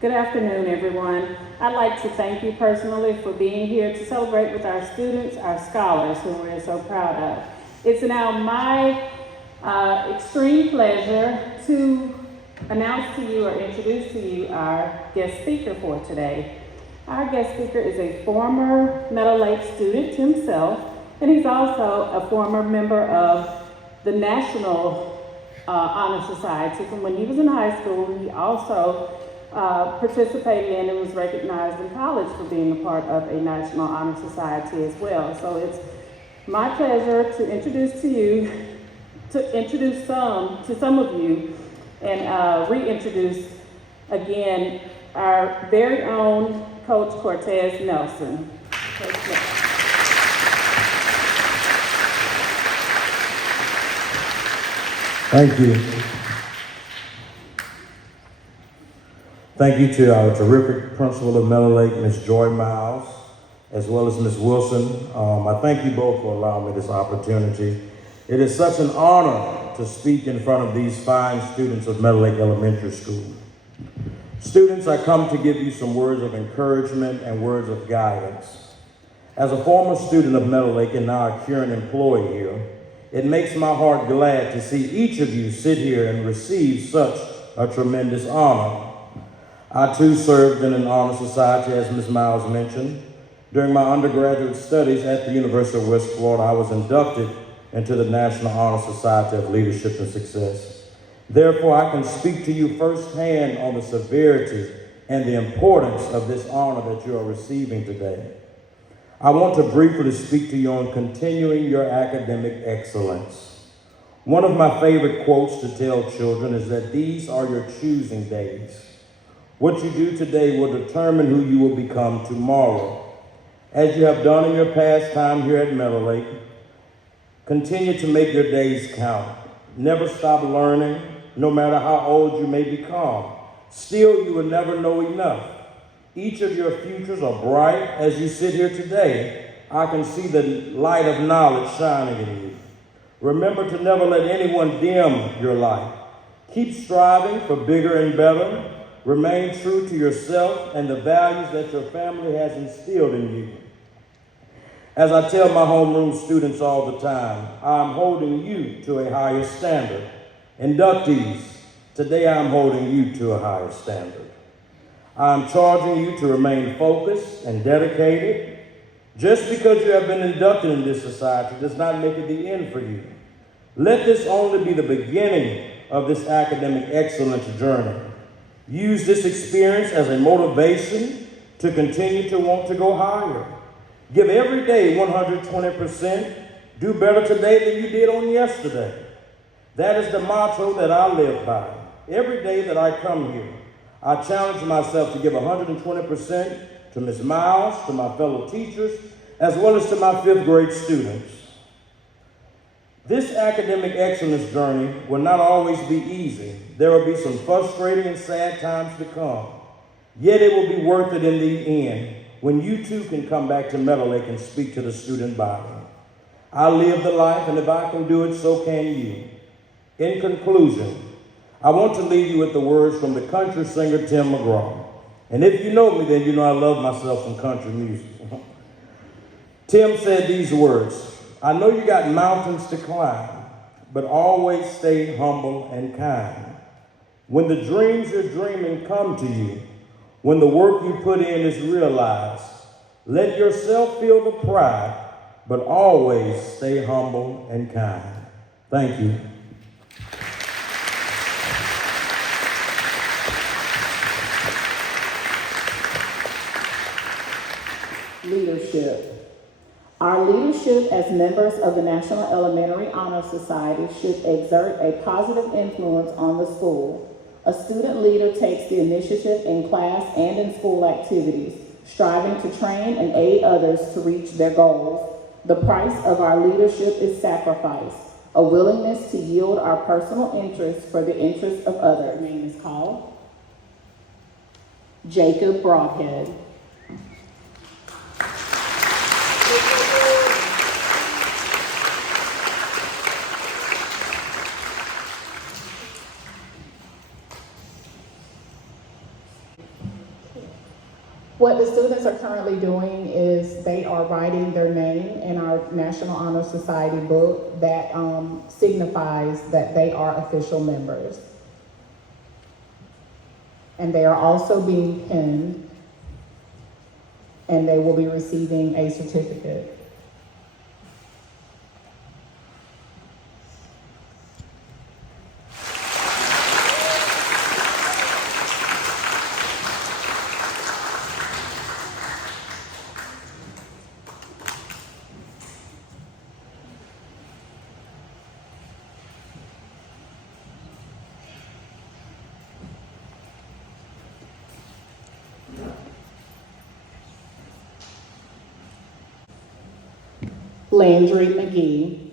Good afternoon, everyone. I'd like to thank you personally for being here to celebrate with our students, our scholars, who we're so proud of. It's now my extreme pleasure to announce to you or introduce to you our guest speaker for today. Our guest speaker is a former Meadow Lake student himself, and he's also a former member of the National Honor Society. From when he was in high school, he also participated in and was recognized in college for being a part of a National Honor Society as well. So it's my pleasure to introduce some of you, and reintroduce again our very own Coach Cortez Nelson. Thank you. Thank you to our terrific principal of Meadow Lake, Ms. Joy Miles, as well as Ms. Wilson. I thank you both for allowing me this opportunity. It is such an honor to speak in front of these fine students of Meadow Lake Elementary School. Students, I come to give you some words of encouragement and words of guidance. As a former student of Meadow Lake and now a current employee here, it makes my heart glad to see each of you sit here and receive such a tremendous honor. I too served in an honor society, as Ms. Miles mentioned. During my undergraduate studies at the University of West Florida, I was inducted into the National Honor Society of Leadership and Success. Therefore, I can speak to you firsthand on the severity and the importance of this honor that you are receiving today. I want to briefly speak to you on continuing your academic excellence. One of my favorite quotes to tell children is that these are your choosing days. What you do today will determine who you will become tomorrow. As you have done in your past time here at Meadow Lake, continue to make your days count. Never stop learning, no matter how old you may become. Still, you will never know enough. Each of your futures are bright. As you sit here today, I can see the light of knowledge shining in you. Remember to never let anyone dim your light. Keep striving for bigger and better. Remain true to yourself and the values that your family has instilled in you. As I tell my homeroom students all the time, I'm holding you to a higher standard. Inductees, today I'm holding you to a higher standard. I'm charging you to remain focused and dedicated. Just because you have been inducted in this society does not make it the end for you. Let this only be the beginning of this academic excellence journey. Use this experience as a motivation to continue to want to go higher. Give every day 120%. Do better today than you did on yesterday. That is the motto that I live by. Every day that I come here, I challenge myself to give 120% to Ms. Miles, to my fellow teachers, as well as to my 5th grade students. This academic excellence journey will not always be easy. There will be some frustrating and sad times to come. Yet it will be worth it in the end when you too can come back to Meadow Lake and speak to the student body. I live the life, and if I can do it, so can you. In conclusion, I want to leave you with the words from the country singer Tim McGraw. And if you know me, then you know I love myself some country music. Tim said these words, "I know you got mountains to climb, but always stay humble and kind. When the dreams you're dreaming come to you, when the work you put in is realized, let yourself feel the pride, but always stay humble and kind." Thank you. Leadership. Our leadership as members of the National Elementary Honor Society should exert a positive influence on the school. A student leader takes the initiative in class and in school activities, striving to train and aid others to reach their goals. The price of our leadership is sacrifice, a willingness to yield our personal interests for the interests of others. Name is called Jacob Broadhead. What the students are currently doing is they are writing their name in our National Honor Society book that signifies that they are official members. And they are also being pinned, and they will be receiving a certificate. Landry McGee.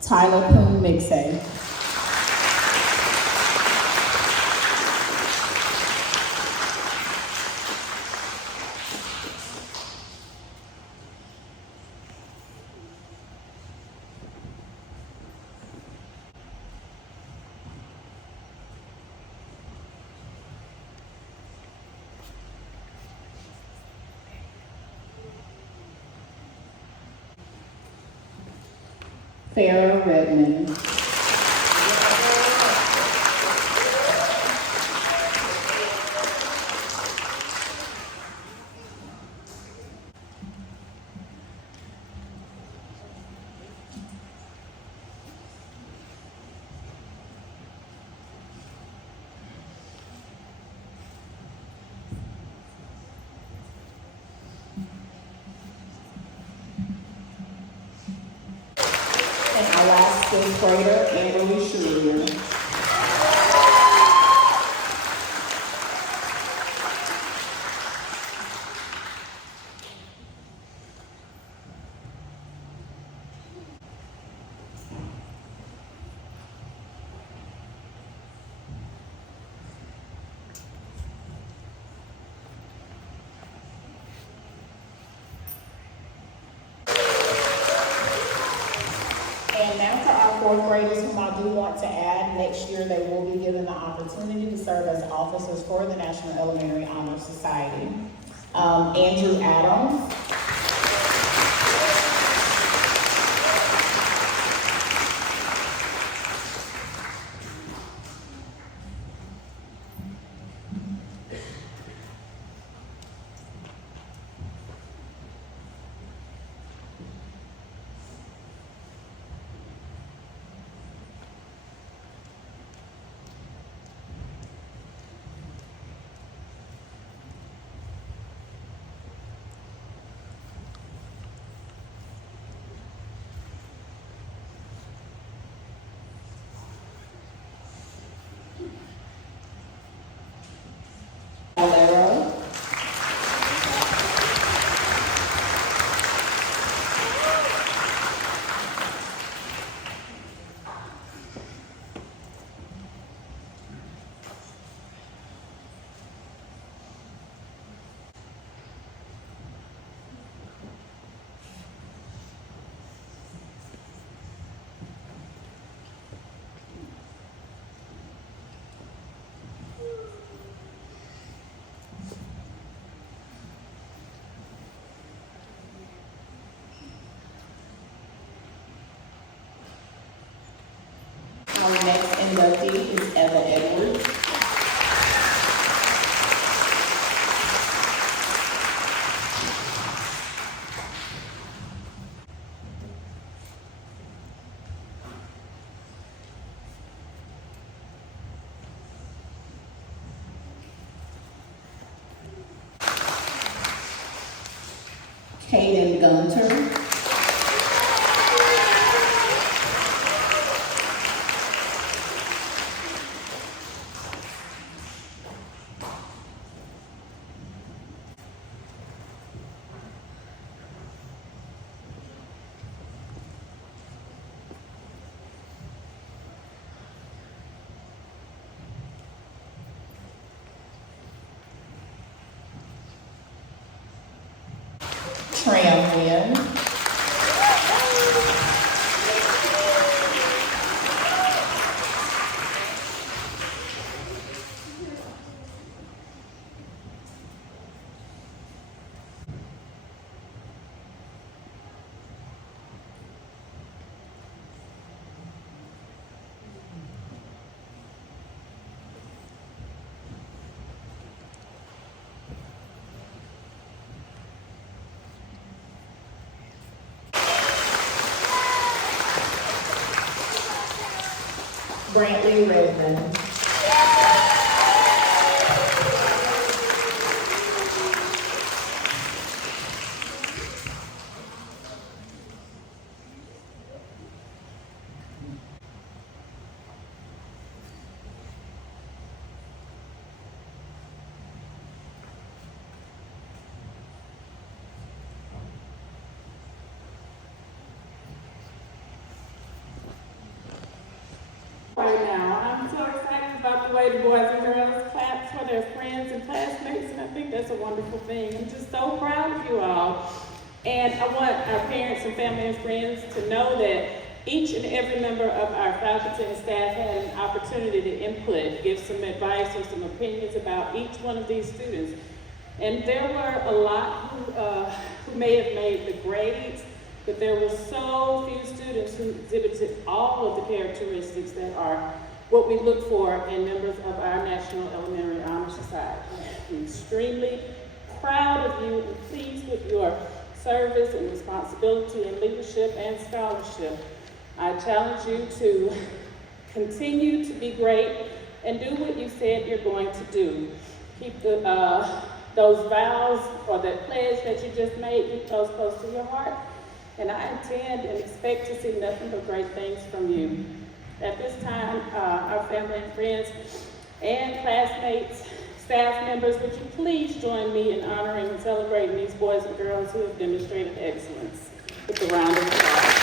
Tyler Poon Mixay. Farrah Redmond. And our last fifth grader, Amberly Schroeder. And now for our fourth graders, whom I do want to add, next year they will be given the opportunity to serve as officers for the National Elementary Honor Society. Andrew Adams. Valero. Our next inductee is Eva Edwards. Kaden Gunter. tram win. Brantley Redmond. Right now, I'm so excited about the way the boys and girls clap for their friends and classmates, and I think that's a wonderful thing. I'm just so proud of you all. And I want our parents and family and friends to know that each and every member of our faculty and staff had an opportunity to input, give some advice or some opinions about each one of these students. And there were a lot who may have made the grades, but there were so few students who exhibited all of the characteristics that are what we look for in members of our National Elementary Honor Society. I'm extremely proud of you and pleased with your service and responsibility and leadership and scholarship. I challenge you to continue to be great and do what you said you're going to do. Keep those vows or that pledge that you just made, keep those close to your heart. And I intend and expect to see nothing but great things from you. At this time, our family and friends and classmates, staff members, would you please join me in honoring and celebrating these boys and girls who have demonstrated excellence with a round of applause.